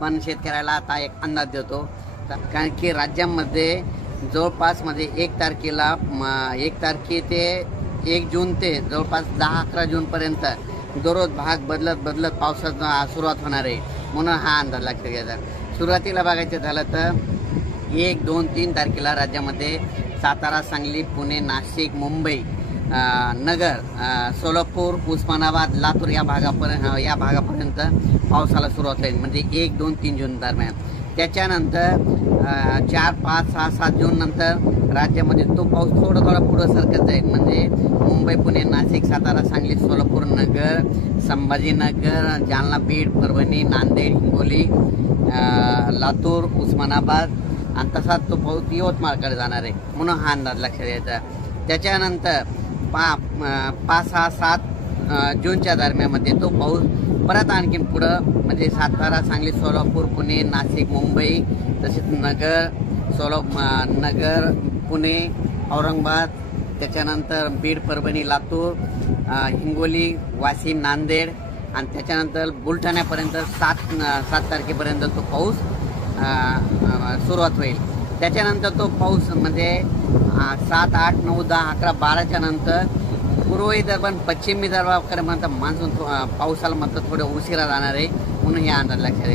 पण शेतकऱ्याला आता एक अंदाज देतो, कारण की राज्यामध्ये जवळपास मध्ये 1 तारखेला 1 तारखे ते 1 जून ते जवळपास 10-11 जूनपर्यंत दररोज भाग बदलत पावसाचा सुरुवात होणार आहे, म्हणून हा अंदाज लक्षात घ्यायचा। सुरुवातीला बघायचं झालं तर 1, 2, 3 तारखेला राज्यामध्ये सातारा, सांगली, पुणे, नाशिक, मुंबई, नगर, सोलापूर, उस्मानाबाद, लातूर या भागापर्यंत पावसाला सुरुवात होईल, म्हणजे 1, 2, 3 जून दरम्यान। त्याच्यानंतर 4, 5, 6, 7 जून नंतर राज्यामध्ये तो पाऊस थोडा पुढे सरकत जाईल, म्हणजे मुंबई, पुणे, नाशिक, सातारा, सांगली, सोलापूर, नगर, संभाजीनगर, जालना, बीड, परभणी, नांदेड, हिंगोली, लातूर, उस्मानाबाद आणि तसाच तो पाऊस यवतमाळकडे जाणार आहे, म्हणून हा अंदाज लक्षात द्यायचा। त्याच्यानंतर 5, 6, 7 जूनच्या दरम्यानमध्ये तो पाऊस परत आणखीन पुढं, म्हणजे सातारा, सांगली, सोलापूर, पुणे, नाशिक, मुंबई, तसेच नगर, पुणे, औरंगाबाद, त्याच्यानंतर बीड, परभणी, लातूर, हिंगोली, वाशिम, नांदेड आणि त्याच्यानंतर बुलढाण्यापर्यंत 7 तारखेपर्यंत तो पाऊस सुरुवात होईल। त्याच्यानंतर तो पाऊस म्हणजे 7, 8, 9, 10, 11, 12च्या नंतर पूर्व विदर्भ आणि पश्चिम विदर्भाकडे मान्सून पावसाला मात्र थोडं उशिरा जाणार आहे, म्हणून हे अंदाज लक्षात